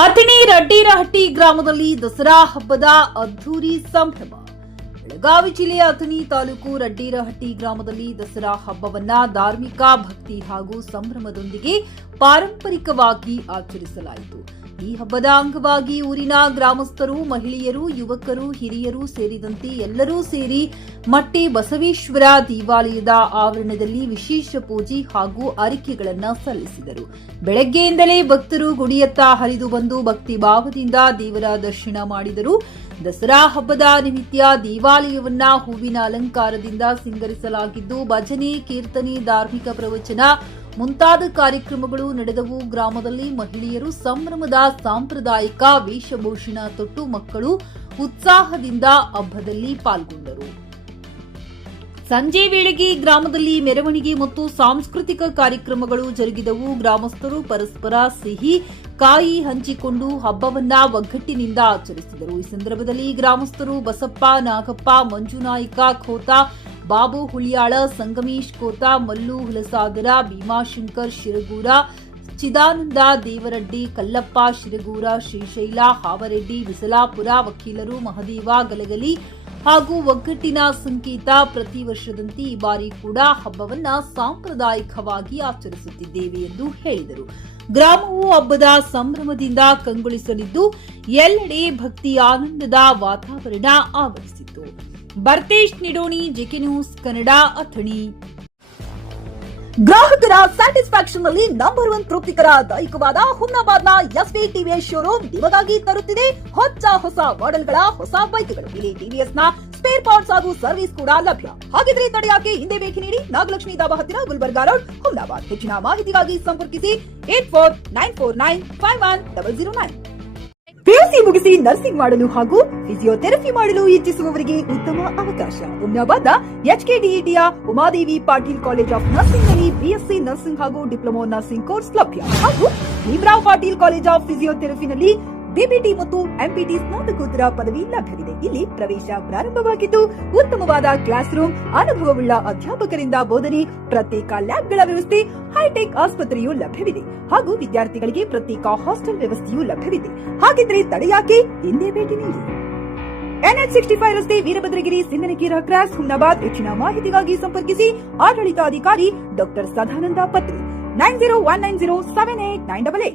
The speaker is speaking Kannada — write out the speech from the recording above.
ಅಥಣಿ ರಡ್ಡಿರಹಟ್ಟಿ ಗ್ರಾಮದಲ್ಲಿ ದಸರಾ ಹಬ್ಬದ ಅದ್ದೂರಿ ಸಂಭ್ರಮ. ಬೆಳಗಾವಿ ಜಿಲ್ಲೆಯ ಅಥಣಿ ತಾಲೂಕು ರಡ್ಡಿರಹಟ್ಟಿ ಗ್ರಾಮದಲ್ಲಿ ದಸರಾ ಹಬ್ಬವನ್ನ ಧಾರ್ಮಿಕ ಭಕ್ತಿ ಹಾಗೂ ಸಂಭ್ರಮದೊಂದಿಗೆ ಪಾರಂಪರಿಕವಾಗಿ ಆಚರಿಸಲಾಯಿತು. ಈ ಹಬ್ಬದ ಅಂಗವಾಗಿ ಊರಿನ ಗ್ರಾಮಸ್ಥರು, ಮಹಿಳೆಯರು, ಯುವಕರು, ಹಿರಿಯರು ಸೇರಿದಂತೆ ಎಲ್ಲರೂ ಸೇರಿ ಮಟ್ಟೆ ಬಸವೇಶ್ವರ ದೇವಾಲಯದ ಆವರಣದಲ್ಲಿ ವಿಶೇಷ ಪೂಜೆ ಹಾಗೂ ಅರಿಕೆಗಳನ್ನು ಸಲ್ಲಿಸಿದರು. ಬೆಳಗ್ಗೆಯಿಂದಲೇ ಭಕ್ತರು ಗುಡಿಯತ್ತ ಹರಿದು ಬಂದು ಭಕ್ತಿ ಭಾವದಿಂದ ದೇವರ ದರ್ಶನ ಮಾಡಿದರು. ದಸರಾ ಹಬ್ಬದ ನಿಮಿತ್ತ ದೇವಾಲಯವನ್ನ ಹೂವಿನ ಅಲಂಕಾರದಿಂದ ಸಿಂಗರಿಸಲಾಗಿದ್ದು, ಭಜನೆ, ಕೀರ್ತನೆ, ಧಾರ್ಮಿಕ ಪ್ರವಚನ ಮುಂತಾದ ಕಾರ್ಯಕ್ರಮಗಳು ನಡೆದವು. ಗ್ರಾಮದಲ್ಲಿ ಮಹಿಳೆಯರು ಸಂಭ್ರಮದ ಸಾಂಪ್ರದಾಯಿಕ ವೇಷಭೂಷಣ ತೊಟ್ಟು ಮಕ್ಕಳು ಉತ್ಸಾಹದಿಂದ ಹಬ್ಬದಲ್ಲಿ ಪಾಲ್ಗೊಂಡರು. ಸಂಜೆ ವೇಳೆಗೆ ಗ್ರಾಮದಲ್ಲಿ ಮೆರವಣಿಗೆ ಮತ್ತು ಸಾಂಸ್ಕೃತಿಕ ಕಾರ್ಯಕ್ರಮಗಳು ಜರುಗಿದವು. ಗ್ರಾಮಸ್ಥರು ಪರಸ್ಪರ ಸಿಹಿ ಕಾಯಿ ಹಂಚಿಕೊಂಡು ಹಬ್ಬವನ್ನ ಒಗ್ಗಟ್ಟಿನಿಂದ ಆಚರಿಸಿದರು. ಈ ಸಂದರ್ಭದಲ್ಲಿ ಗ್ರಾಮಸ್ಥರು ಬಸಪ್ಪ, ನಾಗಪ್ಪ, ಮಂಜುನಾಯ್ಕ ಖೋತ, ಬಾಬು ಹುಳಿಯಾಳ, ಸಂಗಮೇಶ್ ಕೋತ, ಮಲ್ಲು ಹುಲಸಾದರ, ಭೀಮಾಶಂಕರ್ ಶಿರಗೂರ, ಚಿದಾನಂದ ದೇವರಡ್ಡಿ, ಕಲ್ಲಪ್ಪ ಶಿರಗೂರ, ಶ್ರೀಶೈಲ ಹಾವರೆಡ್ಡಿ, ಬಿಸಲಾಪುರ, ವಕೀಲರು, ಮಹದೇವ ಗಲಗಲಿ ಹಾಗೂ ಒಗ್ಗಟ್ಟಿನ ಸಂಕೇತ. ಪ್ರತಿ ವರ್ಷದಂತೆ ಈ ಬಾರಿ ಕೂಡ ಹಬ್ಬವನ್ನ ಸಾಂಪ್ರದಾಯಿಕವಾಗಿ ಆಚರಿಸುತ್ತಿದ್ದೇವೆ ಎಂದು ಹೇಳಿದರು. ಗ್ರಾಮವು ಹಬ್ಬದ ಸಂಭ್ರಮದಿಂದ ಕಂಗೊಳಿಸಲಿದ್ದು, ಎಲ್ಲೆಡೆ ಭಕ್ತಿ ಆನಂದದ ವಾತಾವರಣ ಆವರಿಸಿತು. Bharthesh Nidoni, JK news Kannada, Athani. ಗ್ರಾಹಕರ ಸ್ಯಾಟಿಸ್ಫ್ಯಾಕ್ಷನ್ ನಲ್ಲಿ ನಂಬರ್ 1 ತೃಪ್ತಿಕರ ದೈಹಿಕವಾದ ಹುಮ್ನಾಬಾದ್ನ ಎಸ್ವಿ ಟಿವಿಎಸ್ ಶೋರೂಮ್ ನಿಮಗಾಗಿ ತರುತ್ತಿದೆ ಹೊಸ ಮಾಡೆಲ್ಗಳ ಹೊಸ ಬೈಕ್ಗಳು. ಇಲ್ಲಿ ಟಿವಿಎಸ್ ನ ಸ್ಪೇರ್ ಪಾರ್ಟ್ಸ್ ಹಾಗೂ ಸರ್ವಿಸ್ ಕೂಡ ಲಭ್ಯ. ಹಾಗಿದ್ರೆ ತಡೆಯಾಕೆ ಹಿಂದೆ ಭೇಟಿ ನೀಡಿ. ನಾಗಲಕ್ಷ್ಮಿ ದಾಬಾ ಹತ್ತಿರ, ಗುಲ್ಬರ್ಗಾ ರೋಡ್, ಹುಮ್ನಾಬಾದ್. ಹೆಚ್ಚಿನ ಮಾಹಿತಿಗಾಗಿ ಸಂಪರ್ಕಿಸಿ 8494951009. ಪಿಯುಸಿ ಮುಗಿಸಿ ನರ್ಸಿಂಗ್ ಮಾಡಲು ಹಾಗೂ ಫಿಸಿಯೋಥೆರಪಿ ಮಾಡಲು ಇಚ್ಛಿಸುವವರಿಗೆ ಉತ್ತಮ ಅವಕಾಶ. ಹುಮ್ನಾಬಾದ್ನ ಎಚ್ಕೆಡಿಇಟಿಯ Umadevi Patil college of nursing ನಲ್ಲಿ ಬಿಎಸ್ಸಿ ನರ್ಸಿಂಗ್ ಹಾಗೂ ಡಿಪ್ಲೊಮಾ ನರ್ಸಿಂಗ್ ಕೋರ್ಸ್ ಲಭ್ಯ. ಹಾಗೂ ಭೀಮರಾವ್ ಪಾಟೀಲ್ ಕಾಲೇಜ್ ಆಫ್ ಫಿಸಿಯೋಥೆರಪಿನಲ್ಲಿ ಬಿಬಿಟಿ ಮತ್ತು ಎಂಪಿಟಿ ಸ್ನಾತಕೋತ್ತರ ಪದವಿ ಲಭ್ಯವಿದೆ. ಇಲ್ಲಿ ಪ್ರವೇಶ ಪ್ರಾರಂಭವಾಗಿದ್ದು, ಉತ್ತಮವಾದ ಕ್ಲಾಸ್ ರೂಮ್, ಅನುಭವವುಳ್ಳ ಅಧ್ಯಾಪಕರಿಂದ ಬೋಧನೆ, ಪ್ರತ್ಯೇಕ ಲ್ಯಾಬ್ಗಳ ವ್ಯವಸ್ಥೆ, ಹೈಟೆಕ್ ಆಸ್ಪತ್ರೆಯೂ ಲಭ್ಯವಿದೆ. ಹಾಗೂ ವಿದ್ಯಾರ್ಥಿಗಳಿಗೆ ಪ್ರತ್ಯೇಕ ಹಾಸ್ಟೆಲ್ ವ್ಯವಸ್ಥೆಯೂ ಲಭ್ಯವಿದೆ. ಹಾಗಿದ್ರೆ ತಡೆಯಾಕೆ, ಹಿಂದೆ ಭೇಟಿ ನೀಡಿ. NH 65 ರಸ್ತೆ, ವೀರಭದ್ರಗಿರಿ, ಸಿಂದನಕೀರ ಕ್ರಾಸ್, ಹುಮ್ನಾಬಾದ್. ಹೆಚ್ಚಿನ ಮಾಹಿತಿಗಾಗಿ ಸಂಪರ್ಕಿಸಿ ಆಡಳಿತಾಧಿಕಾರಿ ಡಾ ಸದಾನಂದ ಪತ್ರಿ 9019078988.